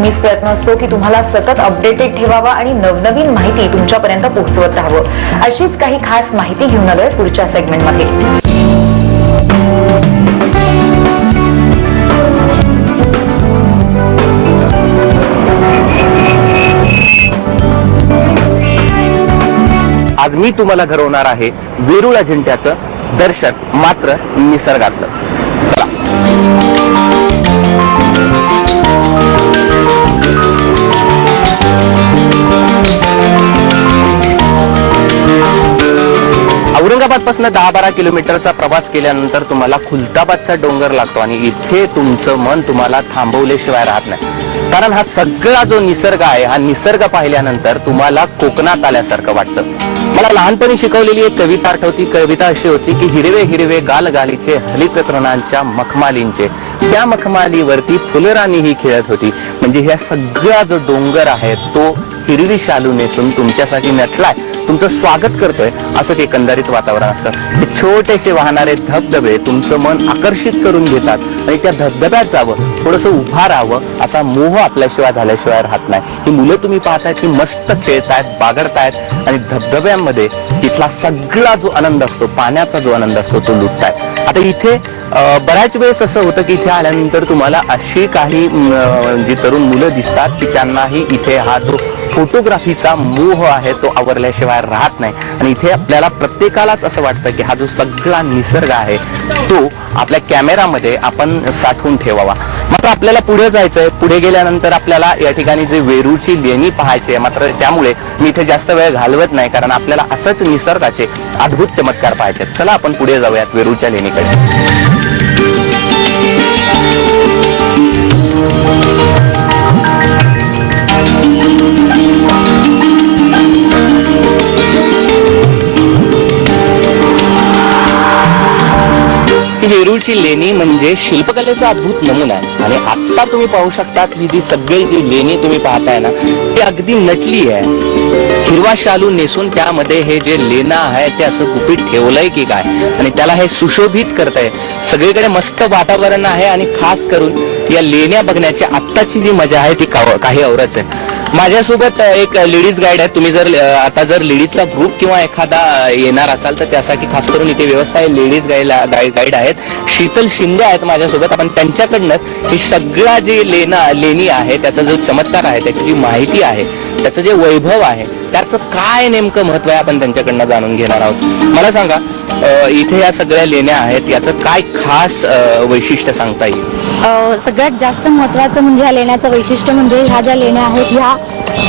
नेहमीच प्रयत्न असतो की तुम्हाला सतत अपडेटेड ठेवावा आणि नवनवीन माहिती तुमच्यापर्यंत पोहोचवत राहावं। अशीच काही खास माहिती घेऊन आलोय पुढच्या सेगमेंटमध्ये। आज मी तुम्हाला घडवणार आहे वेरूळ अजिंठ्याचं दर्शन, मात्र निसर्गातलं। चला। औरंगाबाद पासून 10-12 किलोमीटरचा प्रवास केल्यानंतर तुम्हाला खुलताबादचा डोंगर लागतो आणि इथे तुमचं मन तुम्हाला थांबवल्याशिवाय राहत नाही, कारण हा सगळा जो निसर्ग आहे, हा निसर्ग पाहिल्यानंतर तुम्हाला कोकणात आल्यासारखं वाटतं। मला लहानपणी शिकवलेली एक कविता आठवती। कविता अशी होती की हिरवे हिरवे गालगालीचे हरित तृणांच्या मखमालींचे, त्या मखमालीवरती फुलराणी ही खेळत होती। म्हणजे ह्या सगळा जो डोंगर आहे तो हिरवी शालू नेसून तुमच्यासाठी नटलाय, तुमचं स्वागत करतोय, असं एकंदरीत वातावरण असतं। हे छोटेसे वाहणारे धबधबे तुमचं मन आकर्षित करून घेतात आणि त्या धबधब्यात जावं, थोडंसं उभा राहावं असा मोह आपल्याशिवाय झाल्याशिवाय राहत नाही। ही मुलं तुम्ही पाहतायत की मस्त खेळतायत, बागडतायत आणि धबधब्यांमध्ये तिथला सगळा जो आनंद असतो, पाण्याचा जो आनंद असतो तो लुटतायत। आता इथे बऱ्याच वेळेस असं होतं की इथे आल्यानंतर तुम्हाला अशी काही जी तरुण मुलं दिसतात की त्यांनाही इथे हा जो फोटोग्राफीचा मोह आहे तो आवरल्याशिवाय राहत नाही आणि इथे आपल्याला प्रत्येकालाच असं वाटतं की हा जो सगळा निसर्ग आहे तो आपल्या कॅमेरामध्ये आपण साठवून ठेवावा। मात्र आपल्याला पुढे जायचंय। पुढे गेल्यानंतर आपल्याला या ठिकाणी जे वेरूळची लेणी पाहायची आहे, मात्र त्यामुळे मी इथे जास्त वेळ घालवत नाही, कारण आपल्याला असंच निसर्गाचे अद्भुत चमत्कार पाहायचे। चला आपण पुढे जाऊयात वेरूळच्या लेणीकडे। वेरूळची लेणी म्हणजे शिल्पकलेचा अद्भुत नमुना आहे आणि आता तुम्ही पाहू शकता की जी सगळी जी लेणी तुम्ही पाहताय ना, ती अगदी नटली आहे। हिरवा शालू नेसून त्यामध्ये हे जे लेणं आहे ते असं गुपित ठेवलंय की काय, आणि त्याला हे सुशोभित करतंय। सगळीकडे मस्त वातावरण आहे आणि खास करून या लेण्या बघण्याची आत्ताची जी मजा आहे ती काही औरच आहे। माझ्यासोबत एक लेडीज गाईड आहे। तुम्ही जर आता लेडीजचा ग्रुप किंवा एखादा येणार असाल तर त्यासाठी खास करून इथे व्यवस्था आहे। लेडीज गाईड आहेत, शीतल शिंदे आहेत माझ्यासोबत। आपण त्यांच्याकडनं ही सगळा जे लेणी आहे, त्याचा जो चमत्कार आहे, त्याची जी माहिती आहे, त्याचं जे वैभव आहे, त्याचं काय नेमकं महत्व आहे, आपण त्यांच्याकडनं जाणून घेणार आहोत। मला सांगा, इथे या सगळ्या लेण्या आहेत, याचं काय खास वैशिष्ट्य सांगता येईल? सगळ्यात जास्त महत्त्वाचं म्हणजे या लेण्याचं वैशिष्ट्य म्हणजे ह्या ज्या लेण्या आहेत ह्या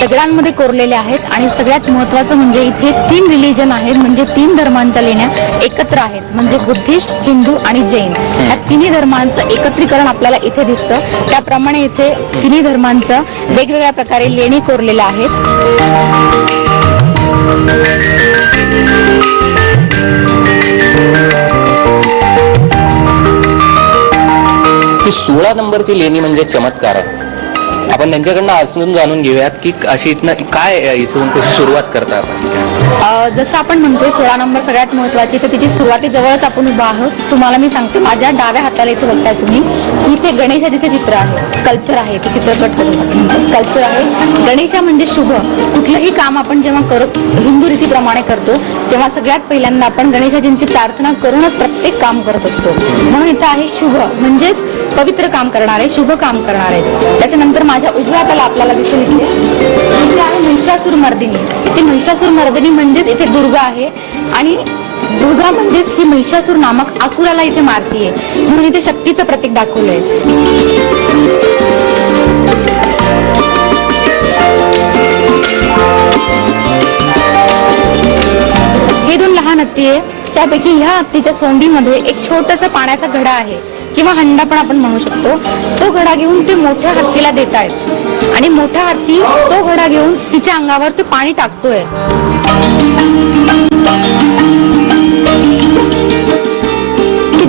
दगडांमध्ये कोरलेल्या आहेत आणि सगळ्यात महत्त्वाचं म्हणजे इथे 3 रिलिजन आहेत, म्हणजे 3 धर्मांच्या लेण्या एकत्र आहेत, म्हणजे बुद्धिस्ट, हिंदू आणि जैन या तिन्ही धर्मांचं एकत्रीकरण आपल्याला इथे दिसतं। त्याप्रमाणे इथे तिन्ही धर्मांचं वेगवेगळ्या प्रकारे लेणी कोरलेल्या आहेत। 16 नंबरची लेणी म्हणजे चमत्कार आहे। आपण त्यांच्याकडनं अजून जाणून घेऊयात की अशी इथनं काय, इथून कशी सुरुवात करता आपण। जसं आपण म्हणतोय 16 नंबर सगळ्यात महत्वाची, तर तिची सुरुवातीजवळच आपण उभा आहोत। तुम्हाला मी सांगते, माझ्या डाव्या हाताला इथे बघताय तुम्ही, इथे गणेशाजीचे चित्र आहे, स्कल्पचर आहे, ते चित्रपट करून स्कल्पचर आहे। गणेशा म्हणजे शुभ। कुठलंही काम आपण जेव्हा हिंदू रीतीप्रमाणे करतो तेव्हा सगळ्यात पहिल्यांदा आपण गणेशाजींची प्रार्थना करूनच प्रत्येक काम करत असतो। म्हणून इथं आहे शुभ, म्हणजेच पवित्र काम करणारे, शुभ काम करणारे। त्याच्यानंतर माझ्या उजव्या हाताला आपल्याला दिसेल इथे आहे महिषासूर मर्दिनी। इथे महिषासूर मर्दिनी म्हणजेच इथे दुर्गा आहे आणि दुर्गा म्हणजेच ही महिषासूर नामक असुराला इथे मारतीये, म्हणून इथे शक्तीचं प्रतीक दाखवलंय। हे 2 लहान हत्ती आहे, त्यापैकी ह्या हत्तीच्या सोंडीमध्ये एक छोटासा पाण्याचा घडा आहे किंवा हंडा पण आपण म्हणू शकतो। तो घडा घेऊन ते मोठ्या हत्तीला देत आहेत आणि मोठा हत्ती तो घडा घेऊन तिच्या अंगावर ते पाणी टाकतोय।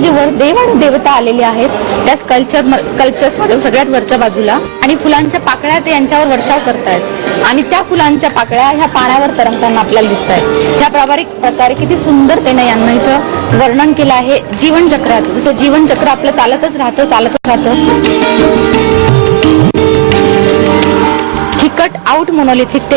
जे वर देव आणि देवता आलेले आहेत त्या स्कल्पचर्स मध्ये सगळ्यात वरच्या बाजूला, आणि फुलांच्या पाकळ्या ते यांच्यावर वर्षाव करतायत आणि त्या फुलांच्या पाकळ्या ह्या पाण्यावर तरंगताना आपल्याला दिसत आहेत। ह्या प्रकारे किती सुंदरतेने यांना इथं वर्णन केलं आहे जीवन चक्राचं। जसं जीवन चक्र आपलं चालतच राहतं। कट आउट मोनोलिथिक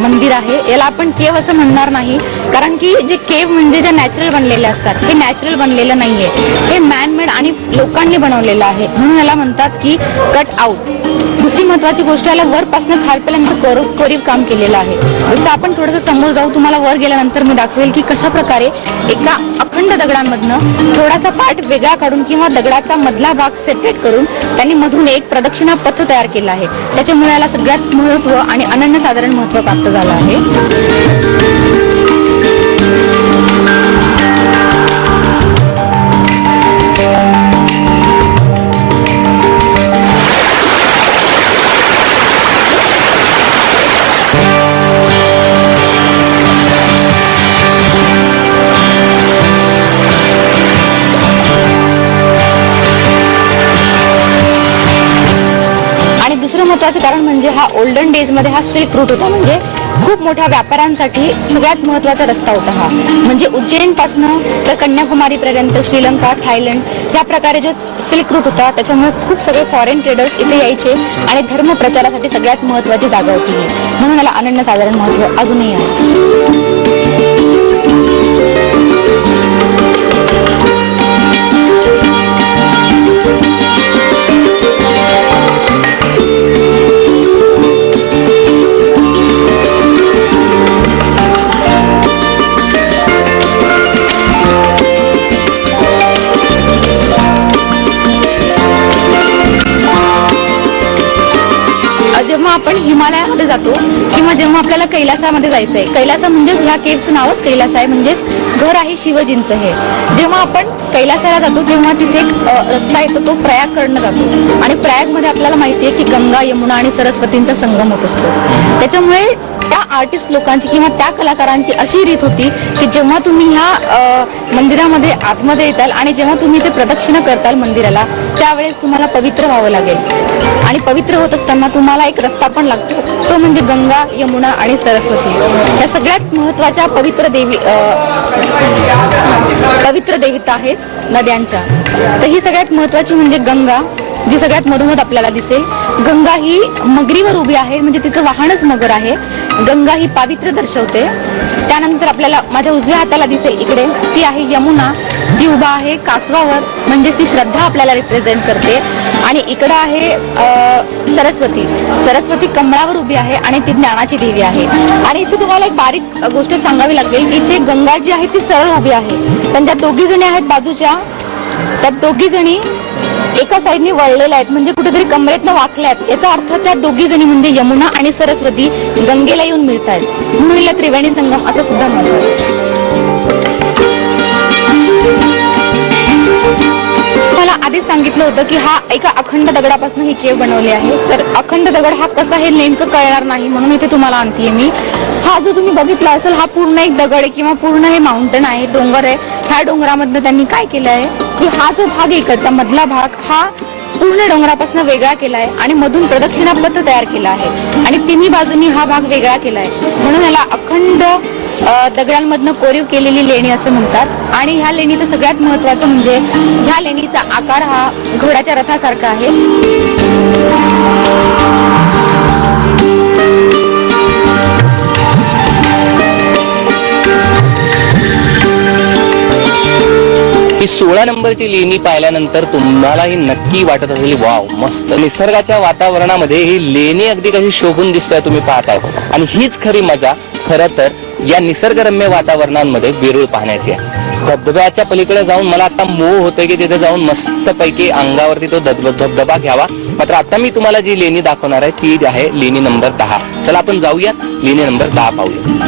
मंदिर आहे. याला आपण केव असं म्हणणार नाही, कारण की जे केव म्हणजे जे नॅचरल बनलेले असतात हे नॅचरल बनलेलं नाहीये, हे मॅनमेड आणि लोकांनी बनवलेलं आहे, म्हणून याला म्हणतात की कट आउट. दुसरी महत्वाची गोष्ट, याला वरपासून खालपर्यंत कोरीव काम केलेलं आहे. जसं आपण थोडंसं समोर जाऊ, तुम्हाला वर गेल्यानंतर मी दाखवेल की कशा प्रकारे एका अखंड दगडांमधनं थोडासा पार्ट वेगळा काढून किंवा दगडाचा मधला भाग सेपरेट करून त्यांनी मधून एक प्रदक्षिणा पथ तयार केलं आहे. त्याच्यामुळे याला सगळ्यात महत्व आणि अनन्यसाधारण महत्व प्राप्त झालं आहे. महत्वाचं कारण म्हणजे हा ओल्डन डेज मध्ये हा सिल्क रूट होता, म्हणजे खूप मोठ्या व्यापाऱ्यांसाठी सगळ्यात महत्वाचा रस्ता होता हा. म्हणजे उज्जैन पासून तर कन्याकुमारी पर्यंत, श्रीलंका, थायलंड या प्रकारे जो सिल्क रूट होता, त्याच्यामुळे खूप सगळे फॉरेन ट्रेडर्स इथे यायचे आणि धर्म प्रचारासाठी सगळ्यात महत्वाची जागा होती ही. म्हणून याला अनन्यसाधारण महत्व अजूनही आहे. जेव्हा आपण हिमालयामध्ये जातो किंवा जेव्हा आपल्याला कैलासामध्ये जायचंय, कैलासा म्हणजेच ह्या केव्हचं नावच कैलास आहे, म्हणजेच घर आहे शिवजींचं हे. जेव्हा आपण कैलासाला जातो तेव्हा तिथे एक रस्ता येतो, तो प्रयागकडनं जातो आणि प्रयागमध्ये आपल्याला माहिती आहे की गंगा, यमुना आणि सरस्वतींचा संगम होत असतो. त्याच्यामुळे त्या आर्टिस्ट लोकांची किंवा त्या कलाकारांची अशी रीत होती की जेव्हा तुम्ही ह्या मंदिरामध्ये आतमध्ये येताल आणि जेव्हा तुम्ही ते प्रदक्षिणा करताल मंदिराला, त्यावेळेस तुम्हाला पवित्र व्हावं लागेल. आणि पवित्र होत असताना तुम्हाला एक रस्ता पण लागतो, तो म्हणजे गंगा, यमुना आणि सरस्वती या सगळ्यात महत्वाच्या पवित्र देवता आहेत नद्यांच्या. तर ही सगळ्यात महत्वाची म्हणजे गंगा, जी सगळ्यात मधोमध आपल्याला दिसेल. गंगा ही मगरीवर उभी आहे, म्हणजे तिचं वाहनच मगर आहे. गंगा ही पावित्र्य दर्शवते. त्यानंतर आपल्याला माझ्या उजव्या हाताला दिसेल इकडे, ती आहे यमुना, ती उभा आहे कासवावर, म्हणजेच ती श्रद्धा आपल्याला रिप्रेझेंट करते. आणि इकडं आहे सरस्वती, सरस्वती कमळावर उभी आहे आणि ती ज्ञानाची देवी आहे. आणि इथे तुम्हाला एक बारीक गोष्ट सांगावी लागेल की इथे गंगा जी आहे ती सरळ उभी आहे, पण त्या दोघी जणी आहेत बाजूच्या, त्या दोघी जणी एका साईडने वळलेल्या आहेत, म्हणजे कुठेतरी कमरेतनं वाकल्यात. याचा अर्थ त्या दोघी जणी म्हणजे यमुना आणि सरस्वती गंगेला येऊन मिळत आहेत, म्हणून हिला त्रिवेणी संगम असं सुद्धा म्हणतात. मला आधीच सांगितलं होतं की हा एका अखंड दगडापासून ही केव बनवली आहे. तर अखंड दगड हा कसा हे नेमकं कळणार नाही, म्हणून इथे तुम्हाला आणतीये मी. हा जो तुम्ही बघितला असेल हा पूर्ण एक दगड आहे किंवा पूर्ण हे माउंटन आहे, डोंगर आहे. ह्या डोंगरामधनं त्यांनी काय केलं आहे की हा जो भाग इकडचा मधला भाग हा पूर्ण डोंगरापासून वेगळा केला आहे आणि मधून प्रदक्षिणा पथ तयार केला आहे आणि तिन्ही बाजूंनी हा भाग वेगळा केला आहे, म्हणून याला अखंड दगडांमधनं कोरीव केलेली लेणी असं म्हणतात. आणि ह्या लेणीचं सगळ्यात महत्वाचं म्हणजे ह्या लेणीचा आकार हा घोड्याच्या रथासारखा आहे. ही 16 नंबरची लेणी पाहिल्यानंतर तुम्हालाही नक्की वाटत असेल वाव मस्त, निसर्गाच्या वातावरणामध्ये ही लेणी अगदी कशी शोभून दिसतोय तुम्ही पाहताय. आणि हीच खरी मजा खरं तर या निसर्गरम्य वातावरणांमध्ये वेरूळ पाहण्याची आहे. धबधब्याच्या पलीकडे जाऊन मला आता मोह होतोय की तिथे जाऊन मस्तपैकी अंगावरती तो धबधबा घ्यावा. मात्र आता मी तुम्हाला जी लेणी दाखवणार आहे ती आहे लेणी नंबर 10. चला आपण जाऊया, लेणी नंबर 10 पाहूया.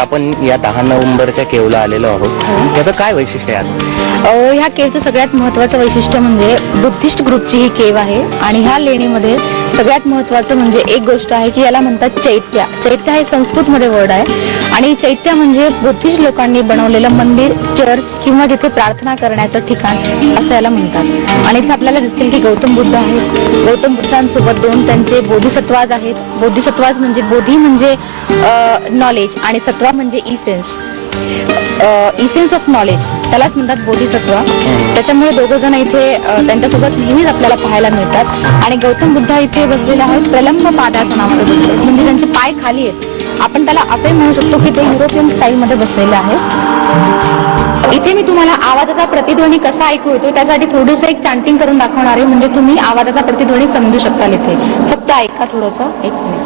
आपण या 10 नोव्हेंबर छत्तीसगडच्या केवला आलेलो आहोत. याचं काय वैशिष्ट्य आहे आज? ह्या केवचं सगळ्यात महत्त्वाचं वैशिष्ट्य म्हणजे बुद्धिस्ट ग्रुपची ही केव आहे. आणि ह्या लेणीमध्ये सगळ्यात महत्त्वाचं म्हणजे एक गोष्ट आहे की याला म्हणतात चैत्य. चैत्य हे संस्कृतमध्ये वर्ड आहे आणि चैत्य म्हणजे बुद्धिस्ट लोकांनी बनवलेलं मंदिर, चर्च किंवा जिथे प्रार्थना करण्याचं ठिकाण असं याला म्हणतात. आणि इथे आपल्याला दिसतील की गौतम बुद्ध आहेत. गौतम बुद्धांसोबत 2 त्यांचे बोधिसत्वाज आहेत. बोधिसत्वाज म्हणजे बोधी म्हणजे नॉलेज आणि सत्वा म्हणजे इसेन्स ऑफ नॉलेज, त्यालाच म्हणतात बोधिसत्व. त्याच्यामुळे 2 जण इथे त्यांच्यासोबत नेहमीच आपल्याला पाहायला मिळतात. आणि गौतम बुद्ध इथे बसलेले आहेत प्रलंब पादासनामध्ये बसले, म्हणजे त्यांचे पाय खाली आहेत. आपण त्याला असंही म्हणू शकतो की ते युरोपियन स्टाईल मध्ये बसलेले आहेत. इथे मी तुम्हाला आवाजाचा प्रतिध्वनी कसा ऐकू येतो त्यासाठी थोडंसं एक चांटिंग करून दाखवणार आहे, म्हणजे तुम्ही आवाजाचा प्रतिध्वनी समजू शकताल. इथे फक्त ऐका थोडंसं, एक मिनिट.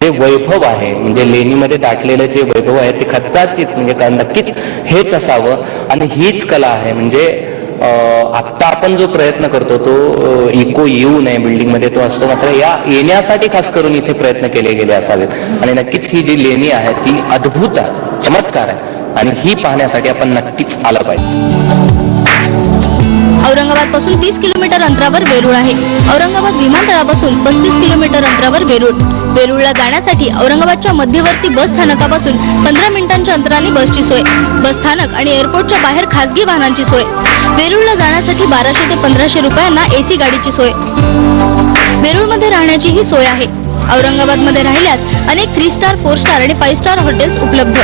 जे वैभव आहे म्हणजे लेणीमध्ये दाटलेलं जे वैभव आहे ते कदाचित म्हणजे नक्कीच हेच असावं आणि हीच कला आहे. म्हणजे आत्ता आपण जो प्रयत्न करतो तो इको येऊ नये बिल्डिंग मध्ये तो असतो, मात्र या येण्यासाठी खास करून इथे प्रयत्न केले गेले असावेत. आणि नक्कीच ही जी लेणी आहे ती अद्भुत आहे, चमत्कार आहे आणि ही पाहण्यासाठी आपण नक्कीच आलं पाहिजे. औरंगाबाद पासून 30 किलोमीटर अंतरावर वेरूळ आहे. औरंगाबाद विमानतळापासून 35 किलोमीटर अंतरावर वेरूळ. वेरूळला जाण्यासाठी औरंगाबादच्या मध्यवर्ती बस स्थानकापासून 15 मिनिटांच्या अंतराने बसची सोय. बस स्थानक आणि एअरपोर्टच्या बाहेर खासगी वाहनांची सोय. वेरूळला जाण्यासाठी 1200 ते 1500 रुपयांना एसी गाडीची सोय. वेरूळमध्ये राहण्याची ही सोय आहे. औरंगाबादमध्ये राहिल्यास अनेक 3 स्टार, 4 स्टार आणि 5 स्टार हॉटेल्स उपलब्ध.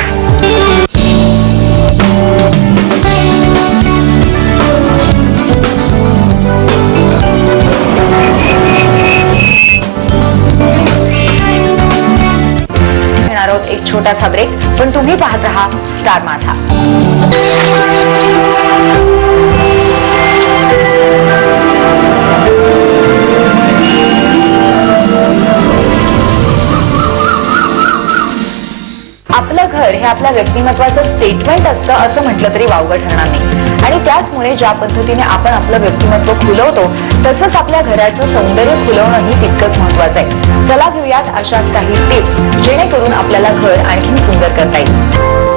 एक छोटासा ब्रेक, पण तुम्ही पाहत रहा स्टार माझा. आपलं घर हे आपल्या व्यक्तिमत्वाचं स्टेटमेंट असतं असं म्हटलं तरी वावगं ठरणार नाही. आणि त्याचमुळे ज्या पद्धतीने आपण आपलं व्यक्तिमत्व खुलवतो तसंच आपल्या घराचं सौंदर्य खुलवणंही तितकंच महत्वाचं आहे. चला घेऊयात अशाच काही टिप्स जेणेकरून आपल्याला घर आणखी सुंदर करता येईल.